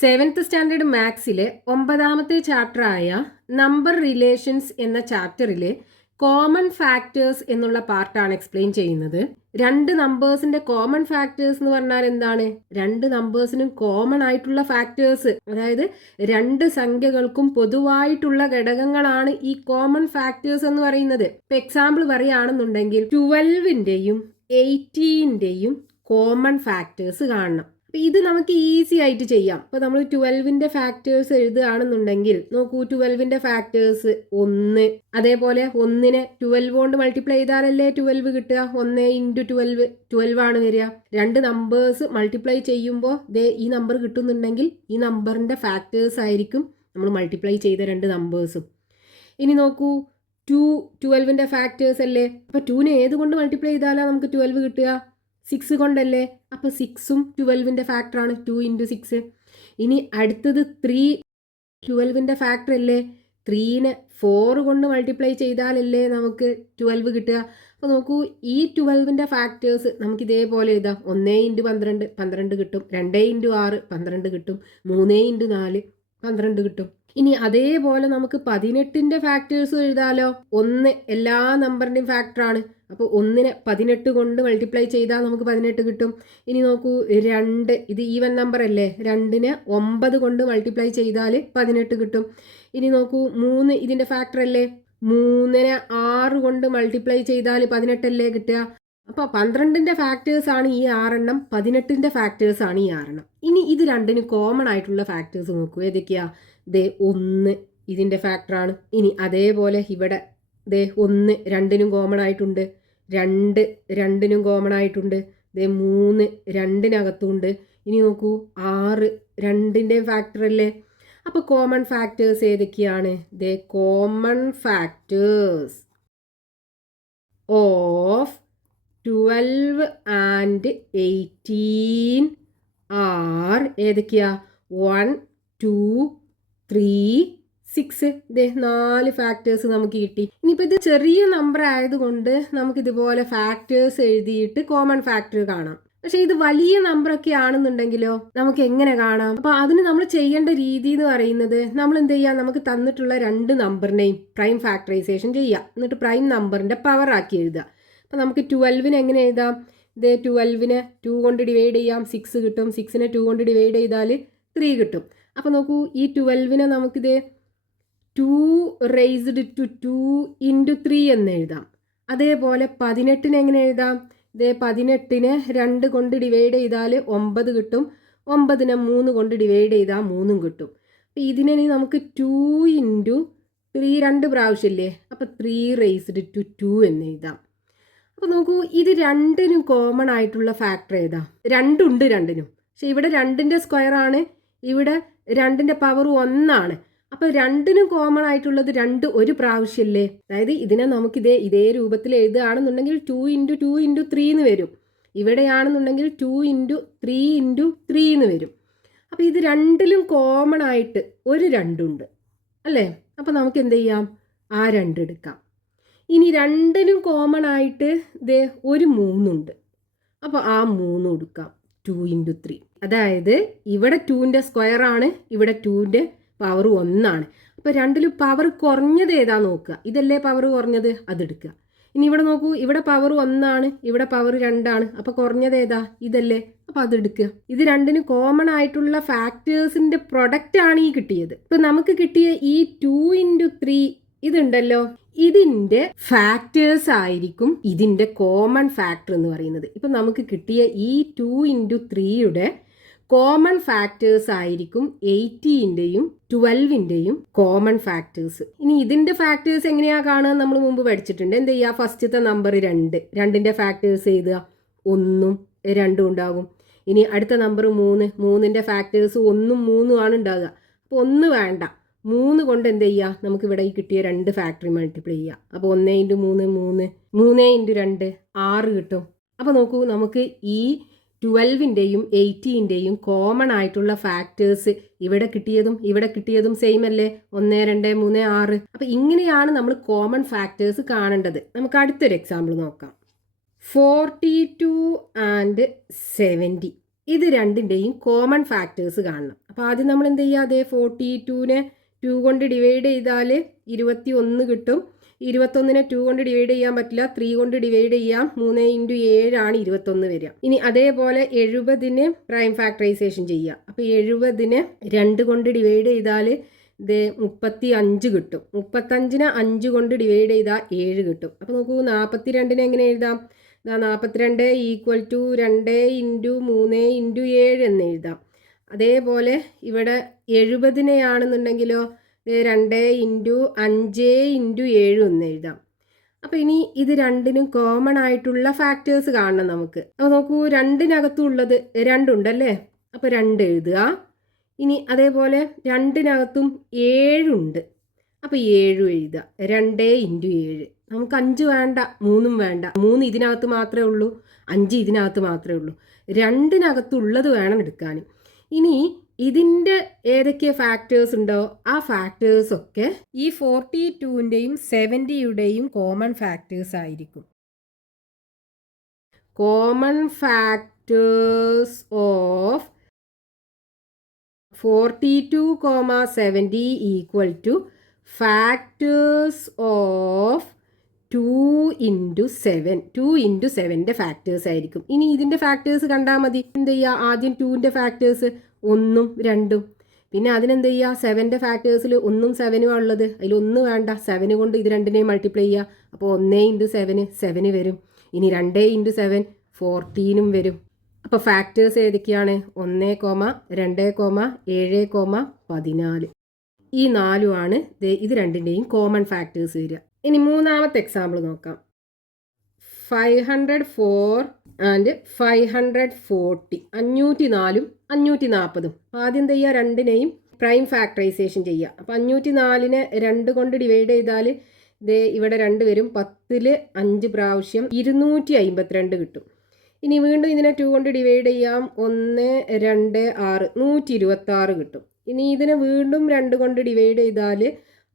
Seventh standard മാത്സിലെ 9ാമത്തെ ചാപ്റ്ററായ number relations എന്ന ചാപ്റ്ററിലെ common factors എന്നുള്ള പാർട്ടാണ് എക്സ്പ്ലെയിൻ ചെയ്യുന്നത്. രണ്ട് നമ്പേഴ്സിന്റെ കോമൺ ഫാക്ടേഴ്സ് എന്ന് പറഞ്ഞാൽ എന്താണ്? രണ്ട് നമ്പേഴ്സിനും കോമൺ ആയിട്ടുള്ള ഫാക്ടേഴ്സ്, അതായത് രണ്ട് സംഖ്യകൾക്കും പൊതുവായിട്ടുള്ള ഘടകങ്ങളാണ് ഈ കോമൺ ഫാക്ടേഴ്സ് എന്ന് പറയുന്നത്. ഇപ്പൊ എക്സാമ്പിൾ പറയുകയാണെന്നുണ്ടെങ്കിൽ 12ന്റെയും 18ന്റെയും കോമൺ ഫാക്ടേഴ്സ് കാണണം. ഇത് നമുക്ക് ഈസി ആയിട്ട് ചെയ്യാം. അപ്പോൾ നമ്മൾ 12ന്റെ ഫാക്ടേഴ്സ് എഴുതുകയാണെന്നുണ്ടെങ്കിൽ നോക്കൂ, 12ന്റെ ഫാക്ടേഴ്സ് 1, അതേപോലെ 1നെ 12 കൊണ്ട് മൾട്ടിപ്ലൈ ചെയ്താലല്ലേ 12 കിട്ടുക. 1 × 12 12 ആണ് വരിക. രണ്ട് നമ്പേഴ്സ് മൾട്ടിപ്ലൈ ചെയ്യുമ്പോൾ ഈ നമ്പർ കിട്ടുന്നുണ്ടെങ്കിൽ ഈ നമ്പറിന്റെ ഫാക്ടേഴ്സ് ആയിരിക്കും നമ്മൾ മൾട്ടിപ്ലൈ ചെയ്ത രണ്ട് നമ്പേഴ്സും. ഇനി നോക്കൂ, 2 12ന്റെ ഫാക്ടേഴ്സ് അല്ലേ. അപ്പോൾ 2നെ ഏത് കൊണ്ട് മൾട്ടിപ്ലൈ ചെയ്താലാണ് നമുക്ക് 12 കിട്ടുക? 6 കൊണ്ടല്ലേ. അപ്പോൾ 6ഉം 12ന്റെ ഫാക്ടറാണ്, 2 × 6. ഇനി അടുത്തത് 3 12ന്റെ ഫാക്ടർ അല്ലേ. 3നെ 4 കൊണ്ട് മൾട്ടിപ്ലൈ ചെയ്താലല്ലേ നമുക്ക് 12 കിട്ടുക. അപ്പോൾ നോക്കൂ, ഈ 12ന്റെ ഫാക്ടേഴ്സ് നമുക്ക് ഇതേപോലെ എഴുതാം. 1 × 12 12 കിട്ടും, 2 × 6 12 കിട്ടും, 3 × 4 12 കിട്ടും. ഇനി അതേപോലെ നമുക്ക് 18ന്റെ ഫാക്ടേഴ്സ് എഴുതാലോ. 1 എല്ലാ നമ്പറിൻ്റെയും ഫാക്ടറാണ്. അപ്പോൾ 1നെ 18 കൊണ്ട് മൾട്ടിപ്ലൈ ചെയ്താൽ നമുക്ക് 18 കിട്ടും. ഇനി നോക്കൂ, 2 ഇത് ഈവൻ നമ്പർ അല്ലേ. 2നെ 9 കൊണ്ട് മൾട്ടിപ്ലൈ ചെയ്താൽ 18 കിട്ടും. ഇനി നോക്കൂ, 3 ഇതിൻ്റെ ഫാക്ടർ അല്ലേ. 3നെ 6 കൊണ്ട് മൾട്ടിപ്ലൈ ചെയ്താൽ 18 അല്ലേ കിട്ടുക. അപ്പോൾ 12ന്റെ ഫാക്ടേഴ്സ് ആണ് ഈ 6 18ന്റെ ഫാക്ടേഴ്സ് ആണ് ഈ 6. ഇനി ഇത് രണ്ടിനും കോമൺ ആയിട്ടുള്ള ഫാക്ടേഴ്സ് നോക്കൂ. ഏതൊക്കെയാ? 1 ഇതിൻ്റെ ഫാക്ടറാണ്. ഇനി അതേപോലെ ഇവിടെ 1 2നും കോമൺ ആയിട്ടുണ്ട്, 2 2നും കോമൺ ആയിട്ടുണ്ട്, 3 2നകത്തുണ്ട്. ഇനി നോക്കൂ, 6 2ൻ്റെ ഫാക്ടർ അല്ലേ. അപ്പോൾ കോമൺ ഫാക്ടേഴ്സ് ഏതൊക്കെയാണ്? Common factors of 12 and 18 are ഏതൊക്കെയാ? 1 2 3 6. 4 ഫാക്ടേഴ്സ് നമുക്ക് കിട്ടി. ഇനിയിപ്പോൾ ഇത് ചെറിയ നമ്പർ ആയതുകൊണ്ട് നമുക്ക് ഇതുപോലെ ഫാക്ടേഴ്സ് എഴുതിയിട്ട് കോമൺ ഫാക്ടർ കാണാം. പക്ഷെ ഇത് വലിയ നമ്പറൊക്കെ ആണെന്നുണ്ടെങ്കിലോ നമുക്ക് എങ്ങനെ കാണാം? അപ്പോൾ അതിന് നമ്മൾ ചെയ്യേണ്ട രീതി എന്ന് പറയുന്നത്, നമ്മൾ എന്ത് ചെയ്യാം, നമുക്ക് തന്നിട്ടുള്ള രണ്ട് നമ്പറിനെയും പ്രൈം ഫാക്ടറൈസേഷൻ ചെയ്യാം. എന്നിട്ട് പ്രൈം നമ്പറിന്റെ പവർ ആക്കി എഴുതുക. അപ്പോൾ നമുക്ക് 12നെ എങ്ങനെ എഴുതാം? 12നെ 2 കൊണ്ട് ഡിവൈഡ് ചെയ്യാം, 6 കിട്ടും. 6നെ 2 കൊണ്ട് ഡിവൈഡ് ചെയ്താൽ 3 കിട്ടും. അപ്പോൾ നോക്കൂ, ഈ 12നെ നമുക്കിത് 2 raised to 2 × 3 എന്ന് എഴുതാം. അതേപോലെ 18നെ എങ്ങനെ എഴുതാം? 18നെ 2 കൊണ്ട് ഡിവൈഡ് ചെയ്താൽ 9 കിട്ടും. 9നെ 3 കൊണ്ട് ഡിവൈഡ് ചെയ്താൽ 3 കിട്ടും. അപ്പോൾ ഇതിനെ നമുക്ക് 2 × 3 2 പ്രാവശ്യമില്ലേ. അപ്പോൾ 3 raised to 2 എന്ന് എഴുതാം. അപ്പോൾ നോക്കൂ, ഇത് രണ്ടിനും കോമൺ ആയിട്ടുള്ള ഫാക്ടർ ഏതാ? 2 ഉണ്ട് രണ്ടിനും. പക്ഷെ ഇവിടെ 2ന്റെ സ്ക്വയർ ആണ്, ഇവിടെ 2ന്റെ പവർ 1 ആണ്. അപ്പോൾ രണ്ടിനും കോമൺ ആയിട്ടുള്ളത് 2 ഒരു പ്രാവശ്യമല്ലേ. അതായത് ഇതിനെ നമുക്ക് ഇതേ രൂപത്തിൽ എഴുതുകയാണെന്നുണ്ടെങ്കിൽ 2 × 2 × 3 എന്ന് വരും. ഇവിടെയാണെന്നുണ്ടെങ്കിൽ 2 × 3 × 3 എന്ന് വരും. അപ്പോൾ ഇത് രണ്ടിലും കോമൺ ആയിട്ട് ഒരു 2 ഉണ്ട് അല്ലേ. അപ്പോൾ നമുക്ക് എന്ത് ചെയ്യാം? ആ 2 എടുക്കാം. ഇനി രണ്ടിനും കോമൺ ആയിട്ട് ഒരു 3 ഉണ്ട്. അപ്പോൾ ആ 3 എടുക്കാം. 2 × 3. അതായത് ഇവിടെ 2ന്റെ സ്ക്വയർ ആണ്, ഇവിടെ 2ന്റെ പവർ 1 ആണ്. അപ്പോൾ രണ്ടിലും പവർ കുറഞ്ഞത് ഏതാ നോക്കുക. ഇതല്ലേ പവർ കുറഞ്ഞത്, അതെടുക്കുക. ഇനി ഇവിടെ നോക്കൂ, ഇവിടെ പവർ 1 ആണ്, ഇവിടെ പവർ 2 ആണ്. അപ്പോൾ കുറഞ്ഞത് ഏതാ? ഇതല്ലേ. അപ്പോൾ അതെടുക്കുക. ഇത് രണ്ടിനും കോമൺ ആയിട്ടുള്ള ഫാക്ടേഴ്സിന്റെ പ്രൊഡക്റ്റ് ആണ് ഈ കിട്ടിയത്. ഇപ്പം നമുക്ക് കിട്ടിയ ഈ 2 × 3 ഇതുണ്ടല്ലോ, ഇതിൻ്റെ ഫാക്ടേഴ്സ് ആയിരിക്കും ഇതിൻ്റെ കോമൺ ഫാക്ടർ എന്ന് പറയുന്നത്. ഇപ്പം നമുക്ക് കിട്ടിയ ഈ 2 × 3യുടെ കോമൺ ഫാക്ടേഴ്സ് ആയിരിക്കും 18ന്റെയും 12ന്റെയും കോമൺ ഫാക്ടേഴ്സ്. ഇനി ഇതിന്റെ ഫാക്ടേഴ്സ് എങ്ങനെയാ കാണുക? നമ്മൾ മുമ്പ് പഠിച്ചിട്ടുണ്ട്. എന്ത് ചെയ്യുക? ഫസ്റ്റത്തെ നമ്പർ 2, 2ന്റെ ഫാക്ടേഴ്സ് എഴുതുക. 1ഉം 2ഉം ഉണ്ടാകും. ഇനി അടുത്ത നമ്പർ 3, 3ന്റെ ഫാക്ടേഴ്സ് 1ഉം 3ഉം ആണ് ഉണ്ടാകുക. അപ്പോൾ 1 വേണ്ട, 3 കൊണ്ട് എന്ത് ചെയ്യുക? നമുക്ക് ഇവിടെ ഈ കിട്ടിയ 2 ഫാക്ടറി മൾട്ടിപ്ലൈ ചെയ്യുക. അപ്പോൾ 1 × 3 3, 3 × 2 6 കിട്ടും. അപ്പോൾ നോക്കൂ, നമുക്ക് ഈ 12ന്റെയും 18ന്റെയും കോമൺ ആയിട്ടുള്ള ഫാക്ടേഴ്സ് ഇവിടെ കിട്ടിയതും സെയിം അല്ലേ. 1 2 3 6. അപ്പോൾ ഇങ്ങനെയാണ് നമ്മൾ കോമൺ ഫാക്ടേഴ്സ് കാണേണ്ടത്. നമുക്ക് അടുത്തൊരു എക്സാമ്പിൾ നോക്കാം. 42 ആൻഡ് 70. ഇത് രണ്ടിൻ്റെയും കോമൺ ഫാക്ടേഴ്സ് കാണണം. അപ്പോൾ ആദ്യം നമ്മൾ എന്ത് ചെയ്യുക, അതേ 42നെ 2 കൊണ്ട് ഡിവൈഡ് ചെയ്താൽ 21 കിട്ടും. 21നെ 2 കൊണ്ട് ഡിവൈഡ് ചെയ്യാൻ പറ്റില്ല, 3 കൊണ്ട് ഡിവൈഡ് ചെയ്യാം. 3 × 7 ആണ് 21 വരിക. ഇനി അതേപോലെ 70ന് പ്രൈം ഫാക്ടറൈസേഷൻ ചെയ്യുക. അപ്പോൾ 70നെ 2 കൊണ്ട് ഡിവൈഡ് ചെയ്താൽ ഇത് 35 കിട്ടും. 35നെ 5 കൊണ്ട് ഡിവൈഡ് ചെയ്താൽ 7 കിട്ടും. അപ്പോൾ നോക്കൂ, 42നെ എങ്ങനെ എഴുതാം? 42 = 2 × 3 × 7 എന്ന് എഴുതാം. അതേപോലെ ഇവിടെ 70നെയാണെന്നുണ്ടെങ്കിലോ 2 × 5 × 7 എന്ന് എഴുതാം. അപ്പോൾ ഇനി ഇത് രണ്ടിനും കോമൺ ആയിട്ടുള്ള ഫാക്ടേഴ്സ് കാണണം നമുക്ക്. അപ്പോൾ നോക്കൂ, രണ്ടിനകത്തുള്ളത് 2 ഉണ്ടല്ലേ, അപ്പോൾ 2 എഴുതുക. ഇനി അതേപോലെ രണ്ടിനകത്തും 7 ഉണ്ട്, അപ്പോൾ 7 എഴുതുക. 2 × 7. നമുക്ക് 5 വേണ്ട, 3ഉം വേണ്ട. 3 ഇതിനകത്ത് മാത്രമേ ഉള്ളൂ, 5 ഇതിനകത്ത് മാത്രമേ ഉള്ളൂ. രണ്ടിനകത്തുള്ളത് വേണം എടുക്കാൻ. ഇനി ഇതിൻ്റെ ഏതൊക്കെ ഫാക്ടേഴ്സ് ഉണ്ടോ ആ ഫാക്ടേഴ്സൊക്കെ ഈ 42ൻ്റെയും 70യുടെയും കോമൺ ഫാക്ടേഴ്സ് ആയിരിക്കും. Common factors of 42, 70 = factors of 2 × 7. 2 × 7ൻ്റെ ഫാക്ടേഴ്സ് ആയിരിക്കും. ഇനി ഇതിൻ്റെ ഫാക്ടേഴ്സ് കണ്ടാൽ മതി. എന്ത് ചെയ്യുക, ആദ്യം 2ൻ്റെ ഫാക്ടേഴ്സ് 1ഉം 2ഉം. പിന്നെ അതിനെന്ത് ചെയ്യുക, 7ൻ്റെ ഫാക്ടേഴ്സിൽ 1ഉം 7ഉം ഉള്ളത്, അതിൽ 1 വേണ്ട, 7 കൊണ്ട് ഇത് രണ്ടിനെയും മൾട്ടിപ്ലൈ ചെയ്യുക. അപ്പോൾ 1 × 7 7 വരും. ഇനി 2 × 7 14ഉം വരും. അപ്പോൾ ഫാക്ടേഴ്സ് ഏതൊക്കെയാണ്? 1, 2, 7, 14. ഈ 4ഉമാണ് ഇത് രണ്ടിൻ്റെയും കോമൺ ഫാക്ടേഴ്സ് വരിക. ഇനി മൂന്നാമത്തെ എക്സാമ്പിൾ നോക്കാം. 504 ആൻഡ് 540. 504ഉം 540ഉം. ആദ്യം എന്ത് ചെയ്യുക, രണ്ടിനെയും പ്രൈം ഫാക്ടറൈസേഷൻ ചെയ്യുക. അപ്പോൾ 504നെ 2 കൊണ്ട് ഡിവൈഡ് ചെയ്താൽ ഇവിടെ 2 വരും. 10ൽ 5 പ്രാവശ്യം 252 കിട്ടും. ഇനി വീണ്ടും ഇതിനെ 2 കൊണ്ട് ഡിവൈഡ് ചെയ്യാം. 1, 2, 6 126 കിട്ടും. ഇനി ഇതിനെ വീണ്ടും 2 കൊണ്ട് ഡിവൈഡ് ചെയ്താൽ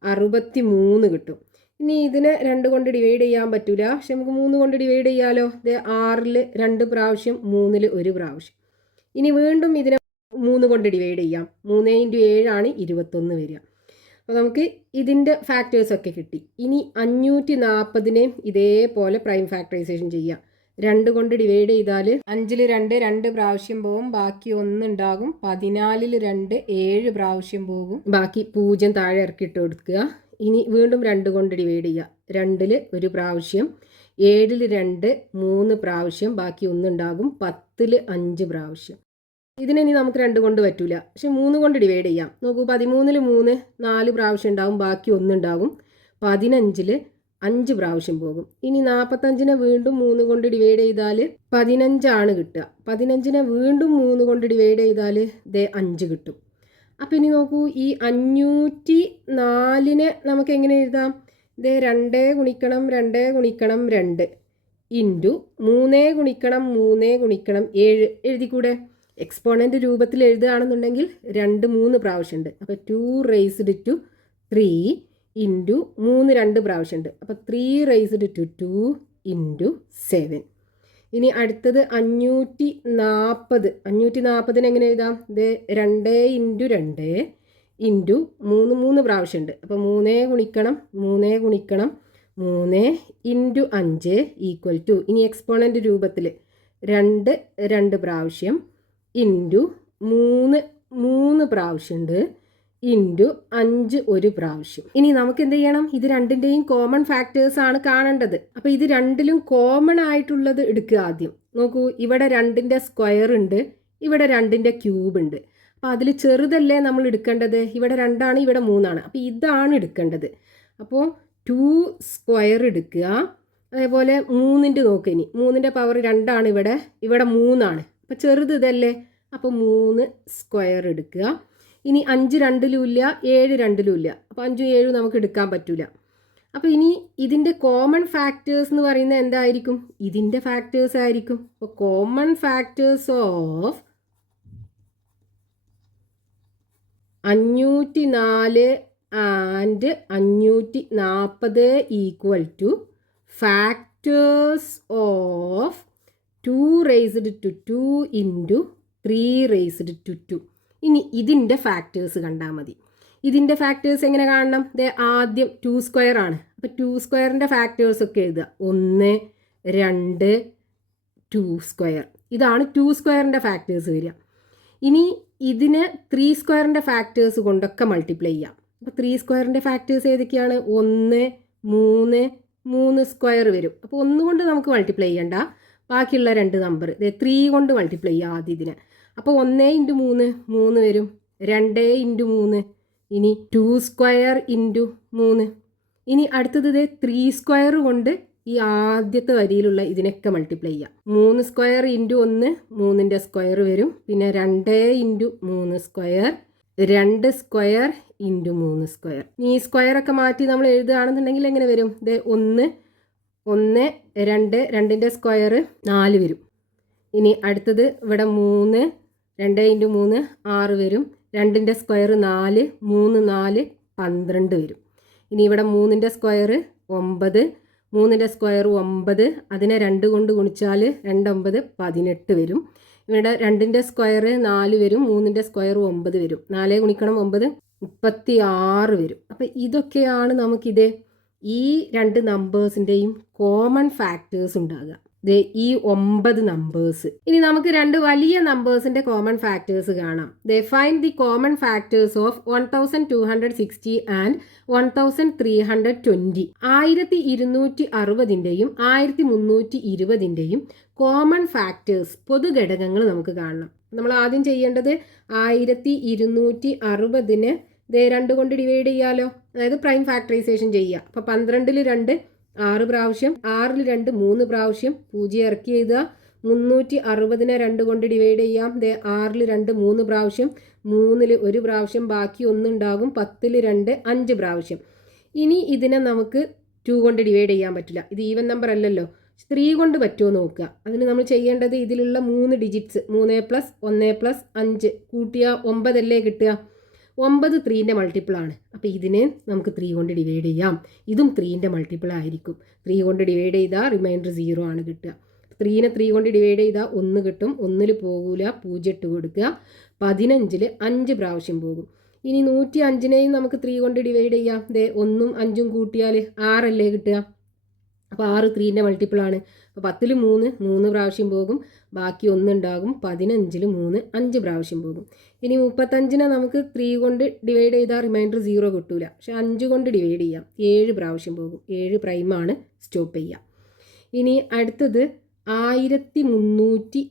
63 കിട്ടും. ഇനി ഇതിനെ 2 കൊണ്ട് ഡിവൈഡ് ചെയ്യാൻ പറ്റില്ല, പക്ഷെ നമുക്ക് 3 കൊണ്ട് ഡിവൈഡ് ചെയ്യാലോ. 6ൽ 2 പ്രാവശ്യം 3ൽ 1 പ്രാവശ്യം. ഇനി വീണ്ടും ഇതിനെ 3 കൊണ്ട് ഡിവൈഡ് ചെയ്യാം. 3 × 7 ആണ് 21 വരിക. അപ്പോൾ നമുക്ക് ഇതിൻ്റെ ഫാക്ടേഴ്സൊക്കെ കിട്ടി. ഇനി 540നെ ഇതേപോലെ പ്രൈം ഫാക്ടറൈസേഷൻ ചെയ്യാം. 2 കൊണ്ട് ഡിവൈഡ് ചെയ്താൽ 5ൽ 2 പ്രാവശ്യം പോകും, ബാക്കി 1 ഉണ്ടാകും. 14ൽ 2 7 പ്രാവശ്യം പോകും, ബാക്കി 0 താഴെ ഇറക്കിയിട്ട് കൊടുക്കുക. ഇനി വീണ്ടും 2 കൊണ്ട് ഡിവൈഡ് ചെയ്യുക. 2ൽ 1 പ്രാവശ്യം, 7ൽ 2 3 പ്രാവശ്യം, ബാക്കി 1 ഉണ്ടാകും. 10ൽ 5 പ്രാവശ്യം. ഇതിനി നമുക്ക് 2 കൊണ്ട് പറ്റില്ല, പക്ഷെ 3 കൊണ്ട് ഡിവൈഡ് ചെയ്യാം. നോക്കൂ, 13ൽ 3 4 പ്രാവശ്യം ഉണ്ടാകും, ബാക്കി 1 ഉണ്ടാകും. 15ൽ 5 പ്രാവശ്യം പോകും. ഇനി 45നെ വീണ്ടും 3 കൊണ്ട് ഡിവൈഡ് ചെയ്താൽ 15 കിട്ടുക. 15നെ വീണ്ടും 3 കൊണ്ട് ഡിവൈഡ് ചെയ്താൽ 5 കിട്ടും. അപ്പം ഇനി നോക്കൂ, ഈ 504നെ നമുക്ക് എങ്ങനെ എഴുതാം? 2 ഗുണിക്കണം 2 ഗുണിക്കണം 2 ഇൻറ്റു 3 ഗുണിക്കണം 3 ഗുണിക്കണം 7 എഴുതിക്കൂടെ? എക്സ്പോണൻ്റ് രൂപത്തിൽ എഴുതുകയാണെന്നുണ്ടെങ്കിൽ 2 3 പ്രാവശ്യമുണ്ട്. അപ്പോൾ 2⁻³ ഇൻറ്റു 3 2 പ്രാവശ്യമുണ്ട്. അപ്പോൾ 3⁻²2 ഇൻറ്റു 7. ഇനി അടുത്തത് 540. 540നെ എങ്ങനെ എഴുതാം? 2 × 2 ഇൻറ്റു 3 പ്രാവശ്യമുണ്ട്. അപ്പോൾ 3 ഗുണിക്കണം 3 ഗുണിക്കണം 3 ഇൻറ്റു 5 = ഇനി എക്സ്പോണൻ്റ് രൂപത്തിൽ 2 2 പ്രാവശ്യം ഇൻറ്റു 3 പ്രാവശ്യമുണ്ട് ഇൻറ്റു 5 1 പ്രാവശ്യം. ഇനി നമുക്ക് എന്ത് ചെയ്യണം? ഇത് രണ്ടിൻ്റെയും കോമൺ ഫാക്ടേഴ്സ് ആണ് കാണേണ്ടത്. അപ്പോൾ ഇത് രണ്ടിലും കോമൺ ആയിട്ടുള്ളത് എടുക്കുക ആദ്യം. നോക്കൂ, ഇവിടെ 2ൻ്റെ സ്ക്വയർ ഉണ്ട്, ഇവിടെ 2ൻ്റെ ക്യൂബ് ഉണ്ട്. അപ്പോൾ അതിൽ ചെറുതല്ലേ നമ്മൾ എടുക്കേണ്ടത്? ഇവിടെ 2 ആണ്, ഇവിടെ 3 ആണ്. അപ്പോൾ ഇതാണ് എടുക്കേണ്ടത്. അപ്പോൾ 2² എടുക്കുക. അതേപോലെ 3ൻ്റെ നോക്കുക. ഇനി 3ൻ്റെ പവർ 2 ആണ്, ഇവിടെ 3 ആണ്. അപ്പോൾ ചെറുത് ഇതല്ലേ, അപ്പോൾ 3² എടുക്കുക. ഇനി 5 2ലും ഇല്ല, 7 2ലും ഇല്ല. അപ്പോൾ 5ഉം 7ഉം നമുക്ക് എടുക്കാൻ പറ്റില്ല. അപ്പോൾ ഇനി ഇതിൻ്റെ കോമൺ ഫാക്ടേഴ്സ് എന്ന് പറയുന്നത് എന്തായിരിക്കും? ഇതിൻ്റെ ഫാക്ടേഴ്സ് ആയിരിക്കും. അപ്പോൾ common factors of 504 and 540 = factors of 2⁻² into 3 raised to 2. ഇനി ഇതിൻ്റെ ഫാക്ടേഴ്സ് കണ്ടാൽ മതി. ഇതിൻ്റെ ഫാക്ടേഴ്സ് എങ്ങനെ കാണണം? ആദ്യം 2 സ്ക്വയർ ആണ്. അപ്പോൾ 2 സ്ക്വയറിൻ്റെ ഫാക്ടേഴ്സ് ഒക്കെ എഴുതുക. 1 2 2 സ്ക്വയർ. ഇതാണ് 2 സ്ക്വയറിൻ്റെ ഫാക്ടേഴ്സ് വരിക. ഇനി ഇതിന് 3 സ്ക്വയറിൻ്റെ ഫാക്ടേഴ്സ് കൊണ്ടൊക്കെ മൾട്ടിപ്ലൈ ചെയ്യാം. അപ്പോൾ 3 സ്ക്വയറിൻ്റെ ഫാക്ടേഴ്സ് ഏതൊക്കെയാണ്? 1 3 3 സ്ക്വയർ വരും. അപ്പോൾ 1 കൊണ്ട് നമുക്ക് മൾട്ടിപ്ലൈ ചെയ്യണ്ട, ബാക്കിയുള്ള 2 നമ്പർ 3 കൊണ്ട് മൾട്ടിപ്ലൈ ചെയ്യാം ആദ്യം ഇതിനെ. അപ്പോൾ 1 ഇൻറ്റു 3 3 വരും. 2 ഇൻറ്റു 3, ഇനി 2 സ്ക്വയർ ഇൻറ്റു 3. ഇനി അടുത്തത് 3 സ്ക്വയർ കൊണ്ട് ഈ ആദ്യത്തെ വരിയിലുള്ള ഇതിനൊക്കെ മൾട്ടിപ്ലൈ ചെയ്യാം. 3 സ്ക്വയർ ഇൻറ്റു 1 3ൻ്റെ സ്ക്വയർ വരും. പിന്നെ 2 into 3 square 2 square into 3 square. ഈ സ്ക്വയറൊക്കെ മാറ്റി നമ്മൾ എഴുതുകയാണെന്നുണ്ടെങ്കിൽ എങ്ങനെ വരും? 1 1 2 2ൻ്റെ സ്ക്വയർ 4 വരും. ഇനി അടുത്തത് ഇവിടെ 3 2 ഇൻറ്റു 3 6 വരും. 2ൻ്റെ സ്ക്വയർ 4 3 4 12 വരും. ഇനി ഇവിടെ 3ൻ്റെ സ്ക്വയർ 9 3ൻ്റെ സ്ക്വയർ 9, അതിനെ 2 കൊണ്ട് ഗുണിച്ചാൽ 2 9 18 വരും. ഇവിടെ 2ൻ്റെ സ്ക്വയർ 4 വരും. 3ൻ്റെ സ്ക്വയർ 9 വരും. 4 ഗുണിക്കണം 9 36 വരും. അപ്പം ഇതൊക്കെയാണ് നമുക്കിത് ഈ 2 നമ്പേഴ്സിൻ്റെയും കോമൺ ഫാക്ടേഴ്സ് ഉണ്ടാകുക. ഈ 9 നമ്പേഴ്സ്. ഇനി നമുക്ക് 2 വലിയ നമ്പേഴ്സിൻ്റെ കോമൺ ഫാക്ടേഴ്സ് കാണാം. Find the common factors of 1260 and 1320. 1260ൻ്റെയും 1320ൻ്റെയും കോമൺ ഫാക്ടേഴ്സ്, പൊതുഘടകങ്ങൾ നമുക്ക് കാണണം. നമ്മൾ ആദ്യം ചെയ്യേണ്ടത് 1260നെ 2 കൊണ്ട് ഡിവൈഡ് ചെയ്യാലോ, അതായത് പ്രൈം ഫാക്ടറൈസേഷൻ ചെയ്യുക. അപ്പോൾ 12ൽ 2 6 പ്രാവശ്യം, 6ൽ 2 3 പ്രാവശ്യം, 0 ഇറക്കി എഴുതുക. 360നെ 2 കൊണ്ട് ഡിവൈഡ് ചെയ്യാം. 6ൽ 2 3 പ്രാവശ്യം, 3ൽ 1 പ്രാവശ്യം, ബാക്കി 1 ഉണ്ടാകും. 10ൽ 2 5 പ്രാവശ്യം. ഇനി ഇതിനെ നമുക്ക് 2 കൊണ്ട് ഡിവൈഡ് ചെയ്യാൻ പറ്റില്ല, ഇത് ഈവൻ നമ്പർ അല്ലല്ലോ. 3 കൊണ്ട് പറ്റുമോ നോക്കുക. അതിന് നമ്മൾ ചെയ്യേണ്ടത് ഇതിലുള്ള 3 ഡിജിറ്റ്സ് 3 + 1 + 5 കൂട്ടിയാൽ 9 അല്ലേ കിട്ടുക. 9 3ൻ്റെ മൾട്ടിപ്പിളാണ്. അപ്പോൾ ഇതിനെ നമുക്ക് 3 കൊണ്ട് ഡിവൈഡ് ചെയ്യാം. ഇതും 3ൻ്റെ മൾട്ടിപ്പിൾ ആയിരിക്കും. 3 കൊണ്ട് ഡിവൈഡ് ചെയ്താൽ റിമൈൻഡർ 0 ആണ് കിട്ടുക. 3നെ 3 കൊണ്ട് ഡിവൈഡ് ചെയ്താൽ 1 കിട്ടും. 1ൽ പോകൂല, 0 ഇട്ട് കൊടുക്കുക. 15ൽ 5 പ്രാവശ്യം പോകും. ഇനി 105നെയും നമുക്ക് 3 കൊണ്ട് ഡിവൈഡ് ചെയ്യാം. 1ഉം 5ഉം കൂട്ടിയാൽ 6 അല്ലേ കിട്ടുക. അപ്പോൾ 6 3ൻ്റെ മൾട്ടിപ്പിളാണ്. അപ്പോൾ 10ൽ 3 പ്രാവശ്യം പോകും, ബാക്കി 1 ഉണ്ടാകും. 15ൽ 3 5 പ്രാവശ്യം പോകും. ഇനി 35നെ നമുക്ക് 3 കൊണ്ട് ഡിവൈഡ് ചെയ്താൽ റിമൈൻഡർ 0 കിട്ടൂല, പക്ഷെ 5 കൊണ്ട് ഡിവൈഡ് ചെയ്യാം. 7 പ്രാവശ്യം പോകും. 7 പ്രൈമാണ്, സ്റ്റോപ്പ് ചെയ്യാം. ഇനി അടുത്തത് 1320.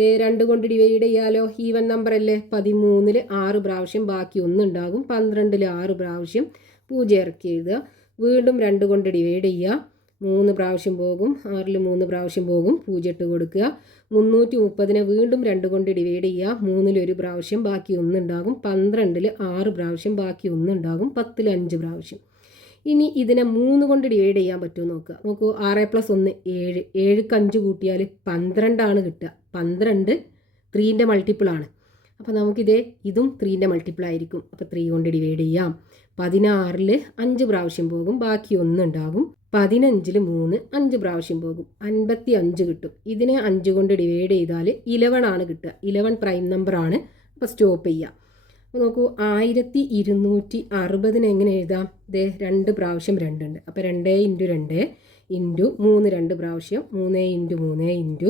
2 കൊണ്ട് ഡിവൈഡ് ചെയ്യാലോ, ഈവൻ നമ്പർ അല്ലേ. 13ൽ 6 പ്രാവശ്യം, ബാക്കി 1 ഉണ്ടാകും. 12ൽ 6 പ്രാവശ്യം, 0 ഇറക്കി എഴുതുക. വീണ്ടും 2 കൊണ്ട് ഡിവൈഡ് ചെയ്യുക. 3 പ്രാവശ്യം പോകും. 6ൽ 3 പ്രാവശ്യം പോകും. 0 ഇട്ട് കൊടുക്കുക. 330നെ വീണ്ടും 2 കൊണ്ട് ഡിവൈഡ് ചെയ്യുക. 3ൽ 1 പ്രാവശ്യം, ബാക്കി 1 ഉണ്ടാകും. 12ൽ 6 പ്രാവശ്യം, ബാക്കി 1 ഉണ്ടാകും. 10ൽ 5 പ്രാവശ്യം. ഇനി ഇതിനെ 3 കൊണ്ട് ഡിവൈഡ് ചെയ്യാൻ പറ്റുമോ നോക്കുക. നോക്കൂ, 6 + 1 7. 7ക്ക് 5 കൂട്ടിയാൽ 12 ആണ് കിട്ടുക. 12 3ൻ്റെ മൾട്ടിപ്പിളാണ്. അപ്പോൾ ഇതും 3ൻ്റെ മൾട്ടിപ്പിൾ ആയിരിക്കും. അപ്പോൾ 3 കൊണ്ട് ഡിവൈഡ് ചെയ്യാം. 16ൽ 5 പ്രാവശ്യം പോകും, ബാക്കി 1 ഉണ്ടാകും. 15ൽ 3 5 പ്രാവശ്യം പോകും, 55 കിട്ടും. ഇതിനെ 5 കൊണ്ട് ഡിവൈഡ് ചെയ്താൽ 11 ആണ് കിട്ടുക. 11 പ്രൈം നമ്പറാണ്. അപ്പോൾ സ്റ്റോപ്പ് ചെയ്യാം. അപ്പോൾ നോക്കൂ, 1260നെ എങ്ങനെ എഴുതാം? 2 പ്രാവശ്യം 2 ഉണ്ട്. അപ്പോൾ 2 × 2 × 3 2 പ്രാവശ്യം, 3 × 3 ×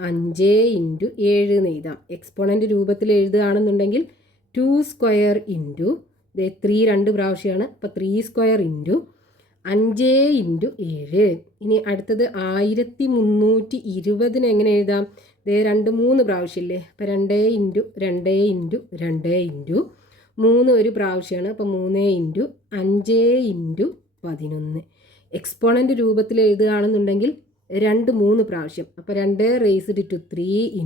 5 × 7 എന്ന് എഴുതാം. എക്സ്പോണൻ്റ് രൂപത്തിൽ എഴുതുകയാണെന്നുണ്ടെങ്കിൽ 2 സ്ക്വയർ × 3 2 പ്രാവശ്യമാണ്. അപ്പോൾ 3 സ്ക്വയർ × 5 × 7. ഇനി അടുത്തത് 1320നെ എങ്ങനെ എഴുതാം? 2 3 പ്രാവശ്യമില്ലേ. അപ്പോൾ 2 × 2 × 2 × 3 1 പ്രാവശ്യമാണ്. അപ്പോൾ 3 × 5 × 11. എക്സ്പോണൻ്റ് രൂപത്തിൽ എഴുതുകയാണെന്നുണ്ടെങ്കിൽ 2 3 പ്രാവശ്യം. അപ്പോൾ 2 റേസ്ഡ് ടു 3 ×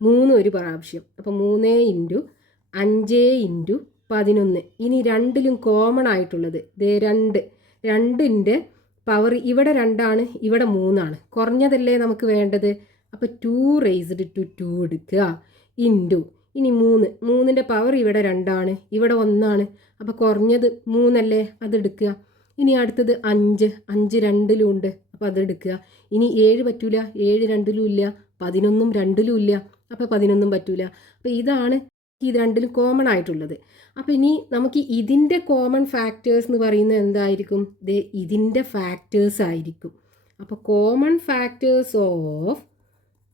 3 1 പ്രാവശ്യം. അപ്പോൾ 3 × 5 × 11. ഇനി രണ്ടിലും കോമൺ ആയിട്ടുള്ളത് 2. 2ൻ്റെ പവർ ഇവിടെ 2 ആണ്, ഇവിടെ 3 ആണ്. കുറഞ്ഞതല്ലേ നമുക്ക് വേണ്ടത്. അപ്പോൾ 2 റേസ്ഡ് ടു 2 എടുക്കുക. ഇനി 3ൻ്റെ പവർ ഇവിടെ 2 ആണ്, ഇവിടെ 1 ആണ്. അപ്പോൾ കുറഞ്ഞത് 3 അല്ലേ, അതെടുക്കുക. ഇനി അടുത്തത് 5 2ലും ഉണ്ട്. അപ്പോൾ അതെടുക്കുക. ഇനി 7 പറ്റൂല, 7 2ലും ഇല്ല, 11 2ലും ഇല്ല. അപ്പോൾ 11 പറ്റൂല. അപ്പോൾ ഇതാണ് ഇത് രണ്ടിലും കോമൺ ആയിട്ടുള്ളത്. അപ്പോൾ ഇനി നമുക്ക് ഇതിൻ്റെ കോമൺ ഫാക്ടേഴ്സ് എന്ന് പറയുന്നത് എന്തായിരിക്കും? ഇതിൻ്റെ ഫാക്ടേഴ്സ് ആയിരിക്കും. അപ്പോൾ common factors of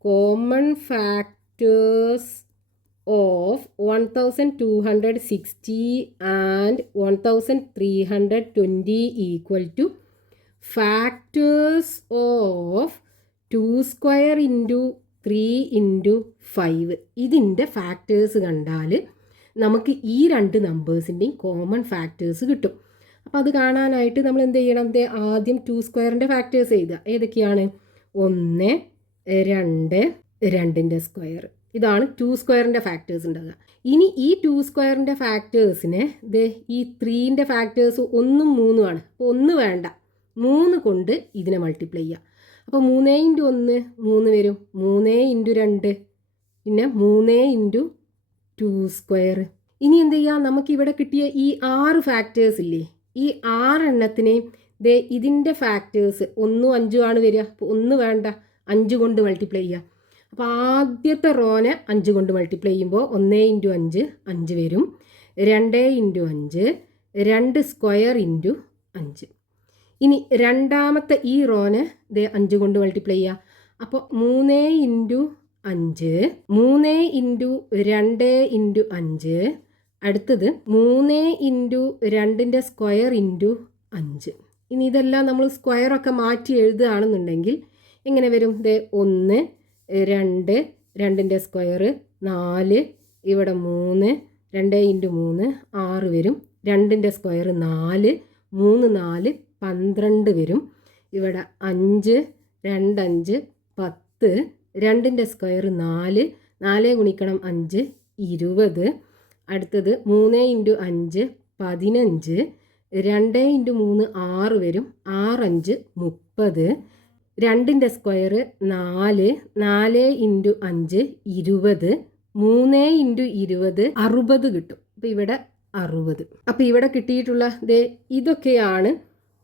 1260 and 1320 equal to factors of 2 square into 3 into 5. ഇതിൻ്റെ ഫാക്ടേഴ്സ് കണ്ടാൽ നമുക്ക് ഈ രണ്ട് നമ്പേഴ്സിൻ്റെയും കോമൺ ഫാക്ടേഴ്സ് കിട്ടും. അപ്പോൾ അത് കാണാനായിട്ട് നമ്മൾ എന്ത് ചെയ്യണം? ആദ്യം 2 സ്ക്വയറിൻ്റെ ഫാക്ടേഴ്സ് എഴുതുക. ഏതൊക്കെയാണ്? 1, 2, 2ൻ്റെ സ്ക്വയർ. ഇതാണ് 2 സ്ക്വയറിൻ്റെ ഫാക്ടേഴ്സ് ഉണ്ടാകുക. ഇനി ഈ 2 സ്ക്വയറിൻ്റെ ഫാക്ടേഴ്സിനെ ഈ 3ൻ്റെ ഫാക്ടേഴ്സ് 1ഉം 3ഉം ആണ്. അപ്പോൾ 1 വേണ്ട, 3 കൊണ്ട് ഇതിനെ മൾട്ടിപ്ലൈ ചെയ്യുക. അപ്പോൾ 3 × 1 3 വരും, 3 × 2 പിന്നെ 3 × 2 സ്ക്വയർ. ഇനി എന്ത് ചെയ്യുക? നമുക്കിവിടെ കിട്ടിയ ഈ 6 ഫാക്ടേഴ്സ് ഇല്ലേ, ഈ 6 എണ്ണത്തിനെയും ഇതിൻ്റെ ഫാക്ടേഴ്സ് 1ഉം 5ഉം ആണ് വരിക. അപ്പോൾ 1 വേണ്ട, 5 കൊണ്ട് മൾട്ടിപ്ലൈ ചെയ്യുക. അപ്പോൾ ആദ്യത്തെ റോനെ 5 കൊണ്ട് മൾട്ടിപ്ലൈ ചെയ്യുമ്പോൾ 1 × 5 5 വരും, 2 × 5 2 സ്ക്വയർ × 5. ഇനി രണ്ടാമത്തെ ഈ റോനെ 5 കൊണ്ട് മൾട്ടിപ്ലൈ ചെയ്യുക. അപ്പോൾ 3 × 5 3 × 2 × 5. അടുത്തത് 3 × 2ൻ്റെ സ്ക്വയർ × 5. ഇനി ഇതെല്ലാം നമ്മൾ സ്ക്വയറൊക്കെ മാറ്റി എഴുതുകയാണെന്നുണ്ടെങ്കിൽ എങ്ങനെ വരും? 1 2 2ൻ്റെ സ്ക്വയർ 4, ഇവിടെ 3 2 × 3 6 വരും, 2ൻ്റെ സ്ക്വയർ 4 3 4 12 വരും, ഇവിടെ 5 2 5 10 2ൻ്റെ സ്ക്വയർ 4 4 ഗുണിക്കണം 5 20. അടുത്തത് 3 × 5 15, 2 × 3 6 വരും, 6 5 30, 2ൻ്റെ സ്ക്വയർ 4 4 × 5 20, 3 × 20 60 കിട്ടും. അപ്പോൾ ഇവിടെ 60. അപ്പോൾ ഇവിടെ കിട്ടിയിട്ടുള്ള ഇതൊക്കെയാണ്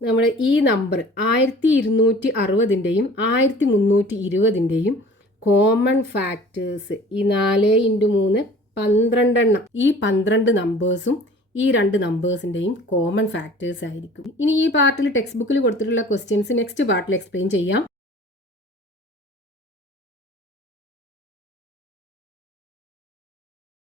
നമ്മുടെ ഈ നമ്പർ 1260ൻ്റെയും 1320ൻ്റെയും കോമൺ ഫാക്ടേഴ്സ്. ഈ 4 × 3 12 എണ്ണം, ഈ 12 നമ്പേഴ്സും ഈ രണ്ട് നമ്പേഴ്സിൻ്റെയും കോമൺ ഫാക്ടേഴ്സ് ആയിരിക്കും. ഇനി ഈ പാർട്ടിൽ ടെക്സ്റ്റ് ബുക്കിൽ കൊടുത്തിട്ടുള്ള ക്വസ്റ്റ്യൻസ് നെക്സ്റ്റ് പാർട്ടിൽ എക്സ്പ്ലെയിൻ ചെയ്യാം.